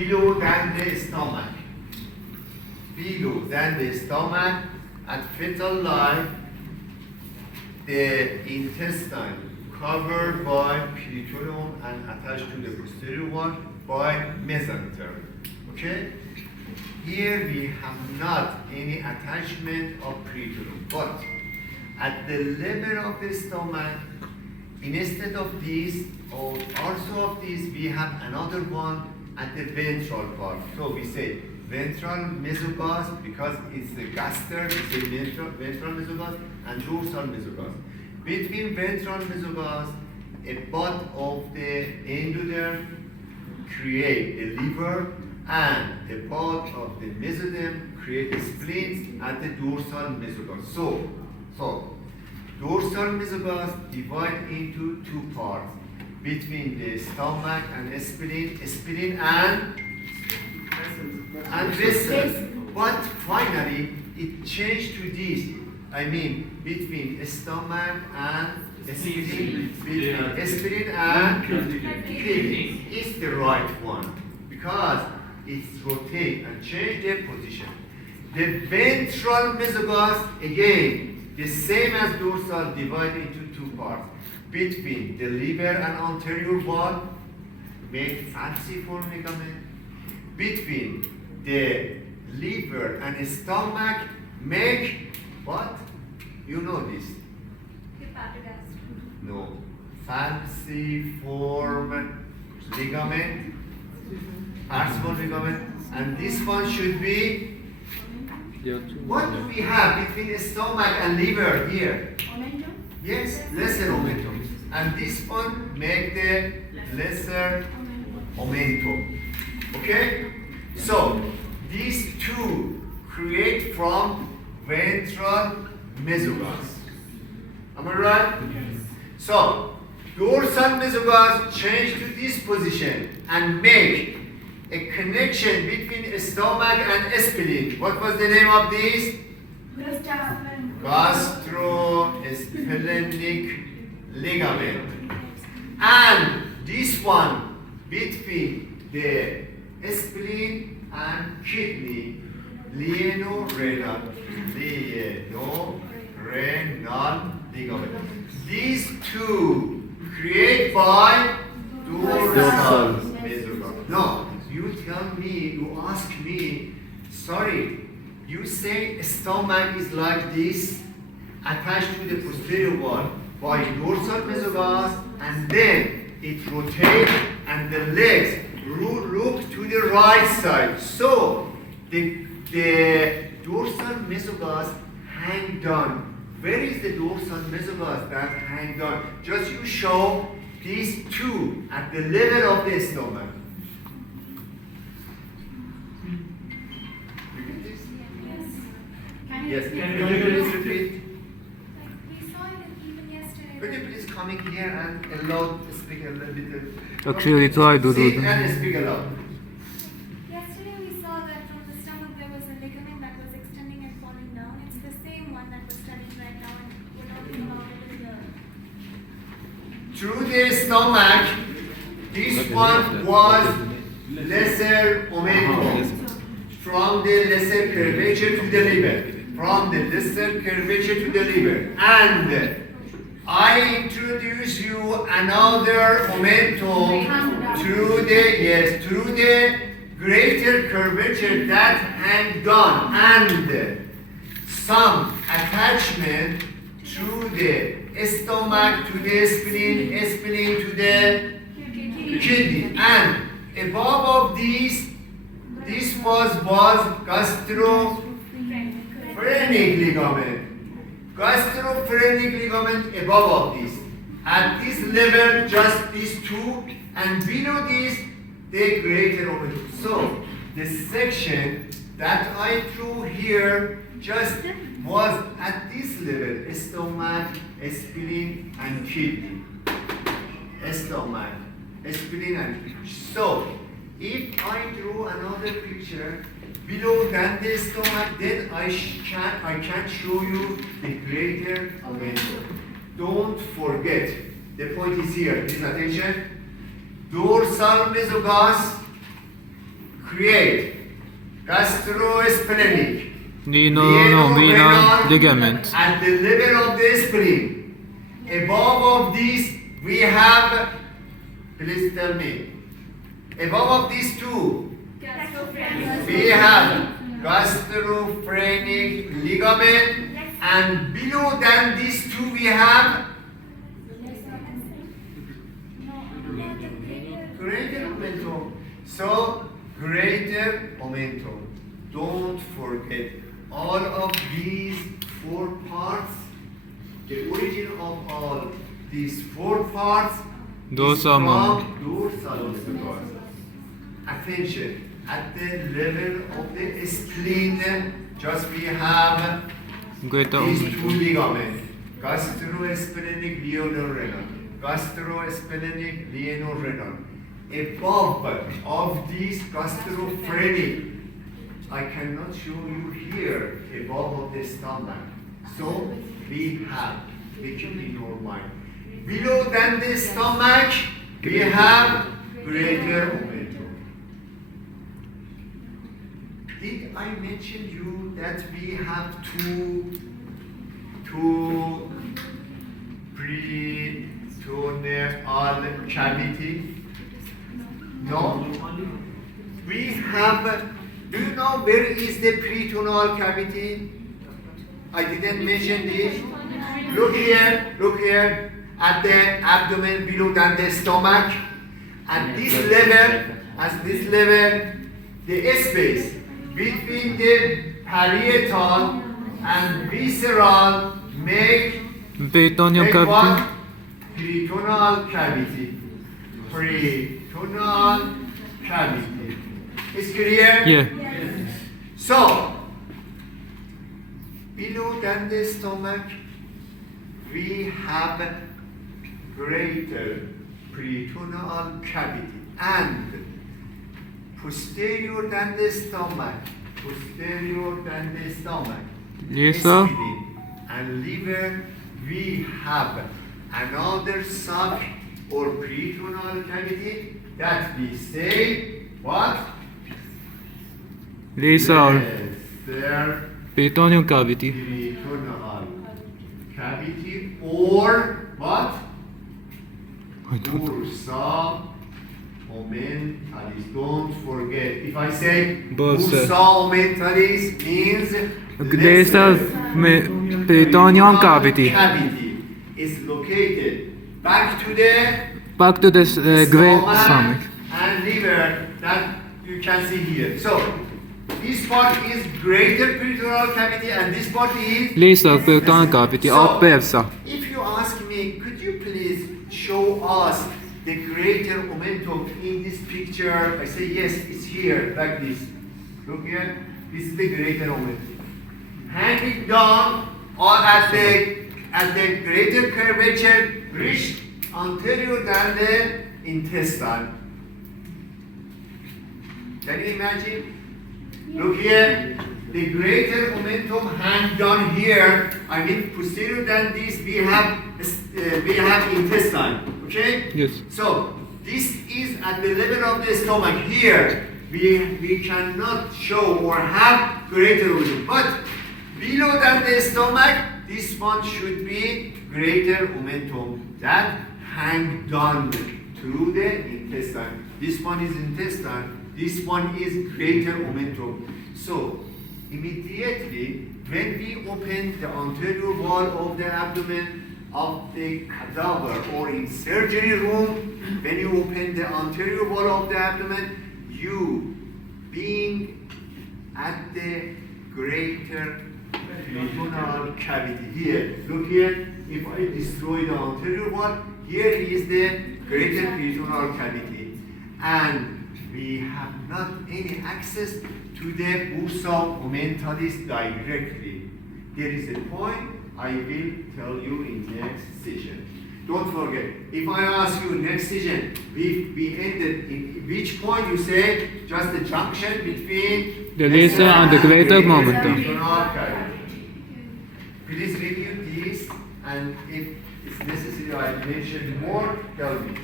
below than the stomach. Below than the stomach at fetal life, the intestine covered by peritoneum and attached to the posterior one by mesentery. Okay? Here we have not any attachment of peritoneum, but at the level of the stomach, instead of this, or also of this, we have another one at the ventral part. So we say ventral mesogas because it's the gaster, we say ventral mesogas and dorsal mesogas. Between ventral mesogas, a part of the endoderm create a liver, and a part of the mesoderm create a spleen at the dorsal mesogas. So dorsal mesogas divide into two parts between the stomach and spleen and vessels. But finally, it changed to this. I mean, between stomach and spleen, between spleen and kidney is the right one because it's rotate and change their position. The ventral mesogas again. The same as dorsal, divided into two parts. Between the liver and anterior wall, make falciform ligament. Between the liver and stomach, make what? You know this? No. Falciform ligament. Falciform ligament. And this one should be. What do we have between the stomach and liver here? Omentum? Yes, lesser omentum. And this one make the lesser omentum. Okay? So, these two create from ventral mesogas. Am I right? Yes. So, dorsal mesogas change to this position and make a connection between stomach and spleen. What was the name of this? Gastrosplenic ligament. And this one between the spleen and kidney, lieno-renal ligament. These two create by dorsal mesogas. No. You tell me, you ask me, sorry, you say stomach is like this, attached to the posterior wall by dorsal mesogas, and then it rotates and the legs look to the right side. So the dorsal mesogas hang down. Where is the dorsal mesogas that hang down? Just you show these two at the level of the stomach. Yes, can you please repeat? We saw it even yesterday. Could you please come in here and aloud speak a little bit? Actually, try to do Sit that. and speak aloud. Yesterday we saw that from the stomach there was a ligament that was extending and falling down. It's the same one that we're studying right now, and we're talking about it in the... Through the stomach, this one was lesser omentum. From the lesser curvature to the liver. From the lesser curvature to the liver. And I introduce you another omentum through the greater curvature that hang down, and some attachment through the stomach to the spleen to the kidney. And above of these, this was gastrophrenic ligament. Gastrophrenic ligament above of this. At this level, just these two, and below this, the greater omentum. So, the section that I drew here just was at this level, stomach, spleen, and kidney. Stomach, spleen, and kidney. So, if I draw another picture below than the stomach, then I can show you the greater omentum. Don't forget, the point is here, please attention. Dorsal mesogas create gastrosplenic Lienorenal ligament. at the level of the spleen. Above of this, we have, please tell me, above of these two, we have gastrophrenic ligament, and below than these two, we have greater omentum. So, greater omentum. Don't forget, all of these four parts, the origin of all these four parts is Dorsal from moment. dorsal osteoid. Attention, at the level of the spleen, just we have Greater these two omentum. ligaments, gastrosplenic lienorenal, gastrosplenic lienorenal. Above of these gastrophrenic, I cannot show you here above of the stomach. So we have, keep in your mind. Below than the stomach, we have greater omentum. Did I mention you that we have two peritoneal cavity? No. We have. Do you know where is the peritoneal cavity? I didn't mention this. Look here at the abdomen below than the stomach. At this level, the space between the parietal and visceral make Peritoneal what? cavity. Peritoneal cavity. Peritoneal cavity. Is clear? Yeah. So, below than the stomach, we have greater peritoneal cavity, and posterior than the stomach, Yes, sir. spleen and liver, we have another sub or peritoneal cavity that we say what? These are Yes, there peritoneal cavity. peritoneal cavity or what? I don't know. Bursa omentalis. Don't forget. If I say Bursa. bursa omentalis means These are peritoneal cavity. cavity is located back to the Back to the great stomach. and liver that you can see here. So this part is greater peritoneal cavity and this part is These are peritoneal cavity So, or persa. if you ask me, could you please show us the greater omentum in this picture? I say yes, it's here, like this. Look here, this is the greater omentum. Hang it down or at the greater curvature, reach anterior than the intestine. Can you imagine? Look here, the greater omentum hang down here. I mean posterior than this. We have intestine. Okay? Yes. So this is at the level of the stomach. Here we cannot show or have greater omentum, but below than the stomach, this one should be greater omentum that hang down through the intestine. This one is intestine. This one is greater omentum. So immediately when we open the anterior wall of the abdomen of the cadaver or in surgery room, when you open the anterior wall of the abdomen, you being at the greater peritoneal cavity here. Look here, if I destroy the anterior wall, here is the greater peritoneal cavity. And we have not any access to the bursa omentalis directly. There is a point I will tell you in next session. Don't forget, if I ask you next session, we ended in which point you say just the junction between The lesser and the greater momentum. peritoneal cavity. Please review this, and if it's necessary I mention more, tell me.